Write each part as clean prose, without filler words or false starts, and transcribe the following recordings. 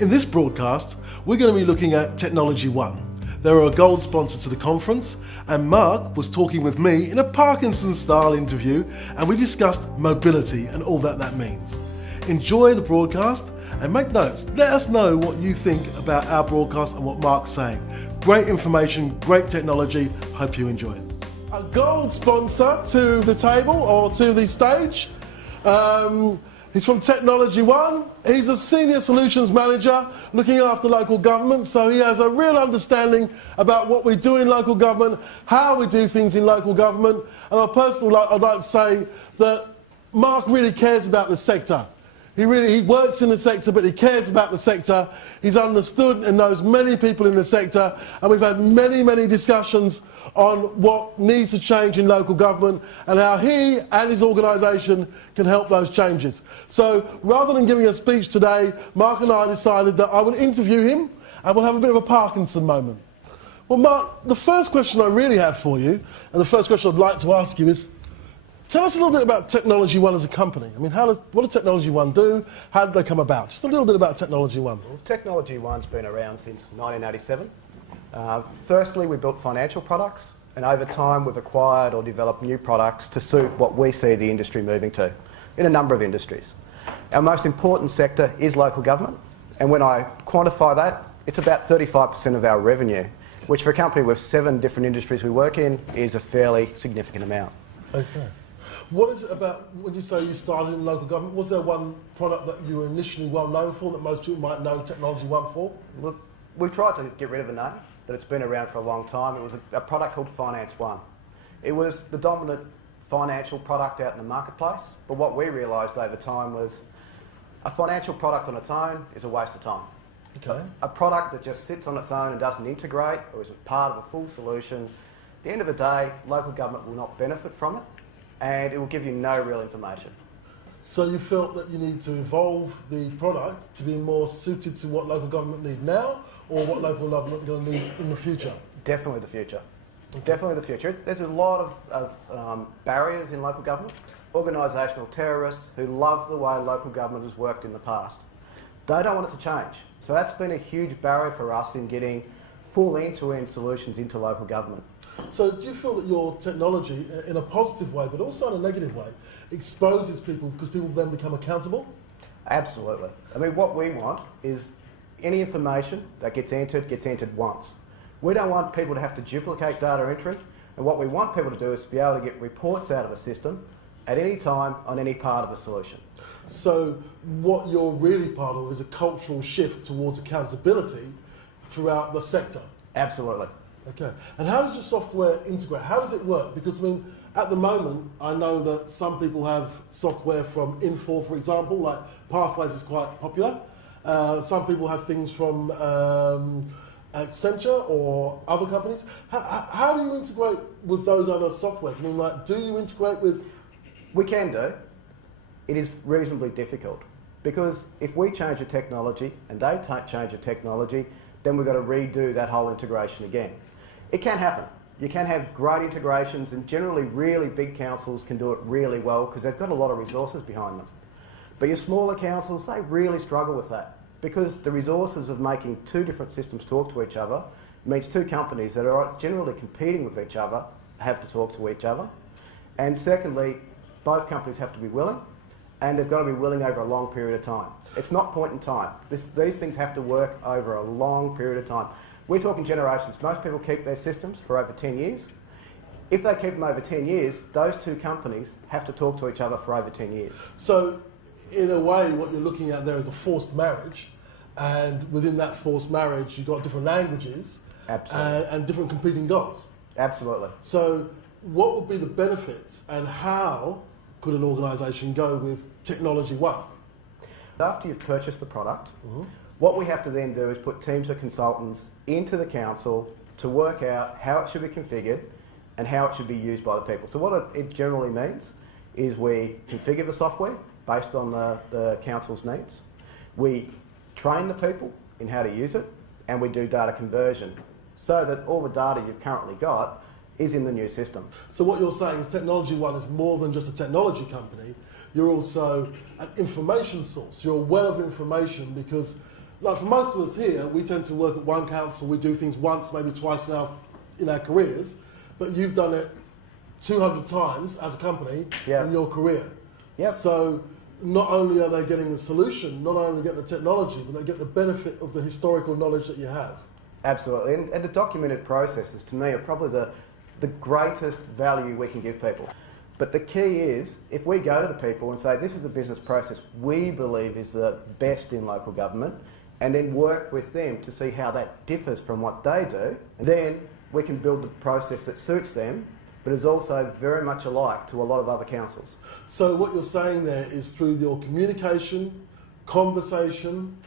In this broadcast, we're going to be looking at TechnologyOne. They're a gold sponsor to the conference, and Mark was talking with me in a Parkinson-style interview, and we discussed mobility and all that means. Enjoy the broadcast and make notes. Let us know what you think about our broadcast and what Mark's saying. Great information, great technology. Hope you enjoy it. A gold sponsor to the table or to the stage. He's from TechnologyOne. He's a senior solutions manager looking after local government, so he has a real understanding about what we do in local government, how we do things in local government, and I'd like to say that Mark really cares about the sector. He works in the sector, but he cares about the sector. He's understood and knows many people in the sector, and we've had many discussions on what needs to change in local government and how he and his organisation can help those changes. So rather than giving a speech today, Mark and I decided that I would interview him and we'll have a bit of a Parkinson moment. Well, Mark, the first question I really have for you, and the first question I'd like to ask you is, tell us a little bit about TechnologyOne as a company. I mean, what does TechnologyOne do? How did they come about? Just a little bit about TechnologyOne. Well, TechnologyOne's been around since 1987. Firstly, we built financial products, and over time we've acquired or developed new products to suit what we see the industry moving to in a number of industries. Our most important sector is local government, and when I quantify that, it's about 35% of our revenue, which for a company with 7 different industries we work in is a fairly significant amount. Okay. What is it about, when you say you started in local government, was there one product that you were initially well known for that most people might know TechnologyOne for? Look, we've tried to get rid of the name, but it's been around for a long time. It was a product called Finance One. It was the dominant financial product out in the marketplace, but what we realised over time was a financial product on its own is a waste of time. Okay. A product that just sits on its own and doesn't integrate or isn't part of a full solution, at the end of the day, local government will not benefit from it, and it will give you no real information. So you felt that you need to evolve the product to be more suited to what local government need now, or what local government going to need in the future? Definitely the future. Okay. Definitely the future. There's a lot of barriers in local government. Organisational terrorists who love the way local government has worked in the past. They don't want it to change. So that's been a huge barrier for us in getting full end-to-end solutions into local government. So do you feel that your technology, in a positive way, but also in a negative way, exposes people because people then become accountable? Absolutely. I mean, what we want is any information that gets entered once. We don't want people to have to duplicate data entry, and what we want people to do is to be able to get reports out of a system at any time on any part of a solution. So what you're really part of is a cultural shift towards accountability throughout the sector? Absolutely. Okay. And how does your software integrate? How does it work? Because, I mean, at the moment, I know that some people have software from Infor, for example, like Pathways is quite popular. Some people have things from Accenture or other companies. How do you integrate with those other softwares? I mean, like, do you integrate with... We can do. It is reasonably difficult because if we change the technology and they change the technology, then we've got to redo that whole integration again. It can happen. You can have great integrations, and generally really big councils can do it really well because they've got a lot of resources behind them. But your smaller councils, they really struggle with that because the resources of making 2 different systems talk to each other means 2 companies that are generally competing with each other have to talk to each other. And secondly, both companies have to be willing, and they've got to be willing over a long period of time. It's not point in time. These things have to work over a long period of time. We're talking generations. Most people keep their systems for over 10 years. If they keep them over 10 years, those 2 companies have to talk to each other for over 10 years. So, in a way, what you're looking at there is a forced marriage, and within that forced marriage, you've got different languages and different competing goals. Absolutely. So, what would be the benefits, and how could an organisation go with TechnologyOne? After you've purchased the product, what we have to then do is put teams of consultants into the council to work out how it should be configured and how it should be used by the people. So what it generally means is we configure the software based on the council's needs. We train the people in how to use it, and we do data conversion so that all the data you've currently got is in the new system. So what you're saying is TechnologyOne is more than just a technology company. You're also an information source. You're a well of information because like for most of us here, we tend to work at one council, we do things once, maybe twice in our careers, but you've done it 200 times as a company in your career. Yep. So not only are they getting the solution, not only get the technology, but they get the benefit of the historical knowledge that you have. Absolutely, and the documented processes to me are probably the greatest value we can give people. But the key is, if we go to the people and say, this is a business process we believe is the best in local government, and then work with them to see how that differs from what they do, and then we can build the process that suits them, but is also very much alike to a lot of other councils. So what you're saying there is through your communication, conversation,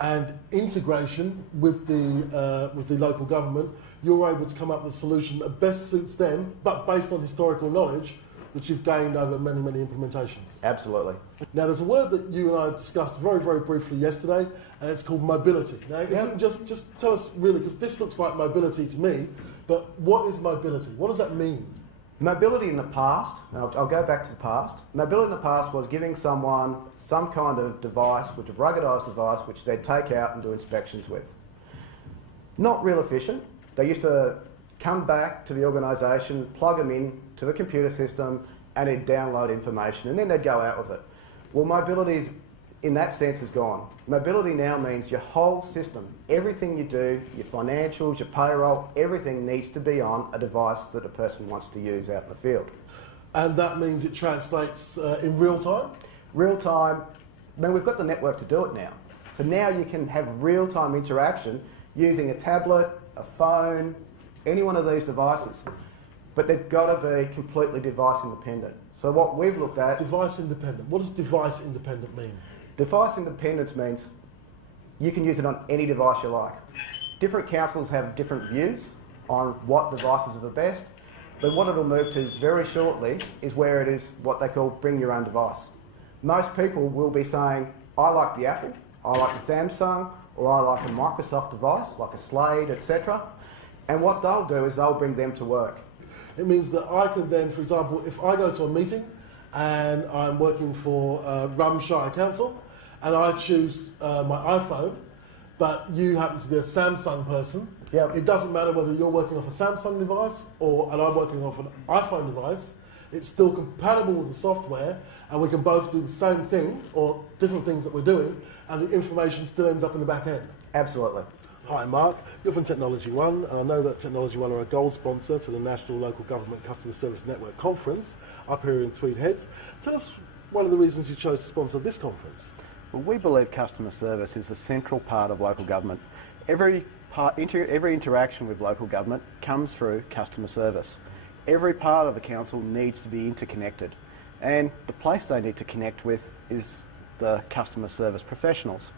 and integration with the local government, you're able to come up with a solution that best suits them, but based on historical knowledge that you've gained over many, many implementations. Absolutely. Now, there's a word that you and I discussed very, very briefly yesterday, and it's called mobility. Now, if you can just tell us really, because this looks like mobility to me, but what is mobility? What does that mean? Mobility in the past, I'll go back to the past. Mobility in the past was giving someone some kind of device, which a ruggedised device, which they'd take out and do inspections with. Not real efficient. They used to come back to the organisation, plug them in to the computer system, and it'd download information, and then they'd go out with it. Well, mobility in that sense is gone. Mobility now means your whole system, everything you do, your financials, your payroll, everything needs to be on a device that a person wants to use out in the field. And that means it translates in real time? Real time, I mean, we've got the network to do it now. So now you can have real time interaction using a tablet, a phone, any one of these devices. But they've got to be completely device independent. So what we've looked at... Device independent. What does device independent mean? Device independence means you can use it on any device you like. Different councils have different views on what devices are the best, but what it'll move to very shortly is where it is what they call bring your own device. Most people will be saying, I like the Apple, I like the Samsung, or I like a Microsoft device, like a Slade, etc. And what they'll do is they'll bring them to work. It means that I can then, for example, if I go to a meeting and I'm working for Rumshire Council and I choose my iPhone, but you happen to be a Samsung person, it doesn't matter whether you're working off a Samsung device and I'm working off an iPhone device, it's still compatible with the software and we can both do the same thing or different things that we're doing and the information still ends up in the back end. Absolutely. Hi Mark, you're from TechnologyOne, and I know that TechnologyOne are a gold sponsor to the National Local Government Customer Service Network Conference up here in Tweed Heads. Tell us one of the reasons you chose to sponsor this conference. Well, we believe customer service is a central part of local government. Every interaction with local government comes through customer service. Every part of the council needs to be interconnected, and the place they need to connect with is the customer service professionals.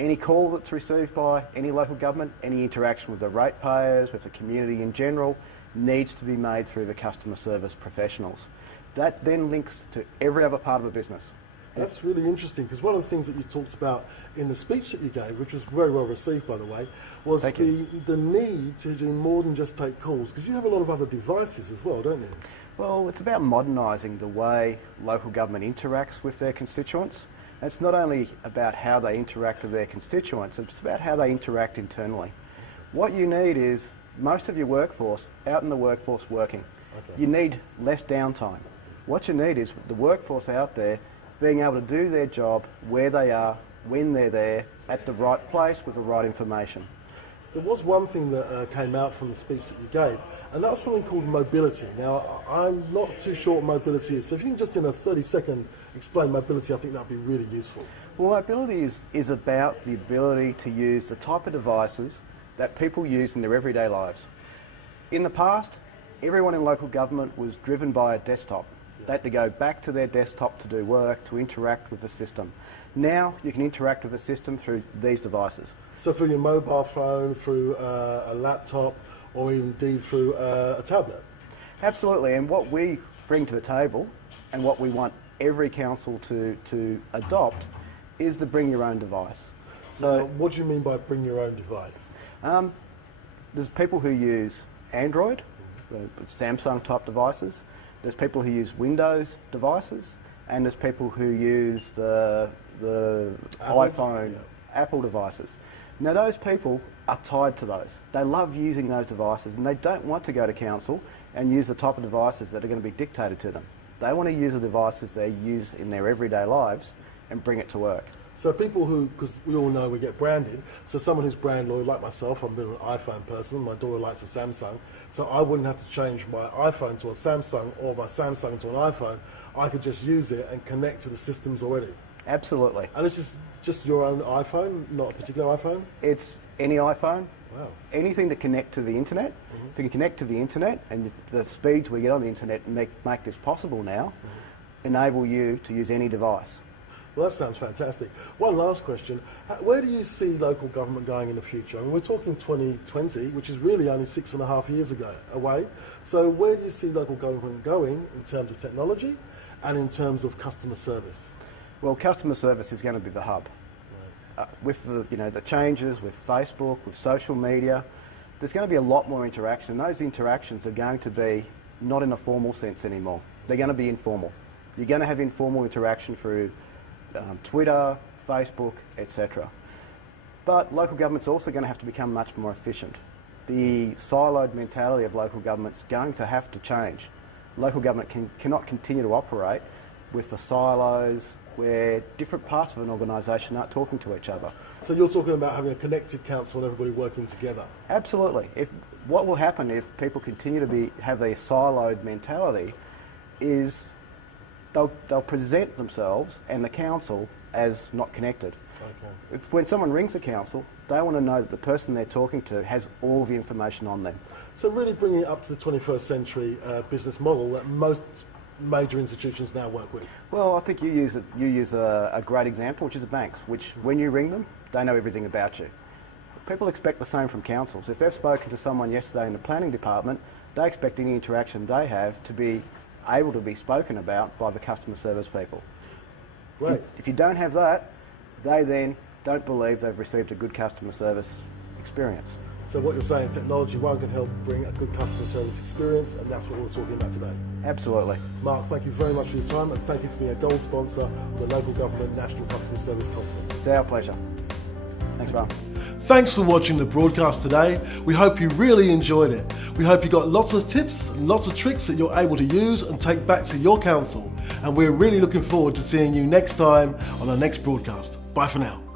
Any call that's received by any local government, any interaction with the ratepayers, with the community in general, needs to be made through the customer service professionals. That then links to every other part of the business. That's really interesting, because one of the things that you talked about in the speech that you gave, which was very well received by the way, was the need to do more than just take calls, because you have a lot of other devices as well, don't you? Well, it's about modernising the way local government interacts with their constituents. It's not only about how they interact with their constituents, it's about how they interact internally. What you need is most of your workforce out in the workforce working. You need less downtime. What you need is the workforce out there being able to do their job where they are, when they're there, at the right place with the right information. There was one thing that came out from the speech that you gave, and that was something called mobility. Now, I'm not too sure what mobility is, so if you can just in a 30-second explain mobility, I think that would be really useful. Well, mobility is about the ability to use the type of devices that people use in their everyday lives. In the past, everyone in local government was driven by a desktop. They had to go back to their desktop to do work, to interact with the system. Now you can interact with the system through these devices. So through your mobile phone, through a laptop, or indeed through a tablet? Absolutely, and what we bring to the table and what we want every council to adopt is the bring your own device. So what do you mean by bring your own device? There's people who use Android, Samsung type devices. There's people who use Windows devices, and there's people who use the iPhone Apple devices. Now those people are tied to those. They love using those devices and they don't want to go to council and use the type of devices that are going to be dictated to them. They want to use the devices they use in their everyday lives and bring it to work. So people who, because we all know we get branded, so someone who's brand loyal, like myself, I'm a bit of an iPhone person, my daughter likes a Samsung, so I wouldn't have to change my iPhone to a Samsung or my Samsung to an iPhone. I could just use it and connect to the systems already. Absolutely. And this is just your own iPhone, not a particular iPhone? It's any iPhone. Wow. Anything that connect to the internet. If you can connect to the internet, and the speeds we get on the internet make this possible now, enable you to use any device. Well, that sounds fantastic. One last question. Where do you see local government going in the future? I mean, we're talking 2020, which is really only 6.5 years away. So where do you see local government going in terms of technology and in terms of customer service? Well, customer service is going to be the hub. With the changes with Facebook, with social media, there's going to be a lot more interaction. And those interactions are going to be not in a formal sense anymore. They're going to be informal. You're going to have informal interaction through Twitter, Facebook, etc. But local government's also going to have to become much more efficient. The siloed mentality of local government's going to have to change. Local government cannot continue to operate with the silos where different parts of an organisation aren't talking to each other. So you're talking about having a connected council and everybody working together? Absolutely. What will happen if people continue to have a siloed mentality is they'll present themselves and the council as not connected. Okay. When someone rings the council, they want to know that the person they're talking to has all the information on them. So really bringing it up to the 21st century business model that most major institutions now work with. Well, I think you use a great example, which is the banks, which when you ring them, they know everything about you. People expect the same from councils. If they've spoken to someone yesterday in the planning department, they expect any interaction they have to be able to be spoken about by the customer service people. Right. If you don't have that, they then don't believe they've received a good customer service experience. So what you're saying is TechnologyOne can help bring a good customer service experience, and that's what we're talking about today. Absolutely. Mark, thank you very much for your time, and thank you for being a gold sponsor of the Local Government National Customer Service Conference. It's our pleasure. Thanks, Ron. Thanks for watching the broadcast today. We hope you really enjoyed it. We hope you got lots of tips and lots of tricks that you're able to use and take back to your council. And we're really looking forward to seeing you next time on our next broadcast. Bye for now.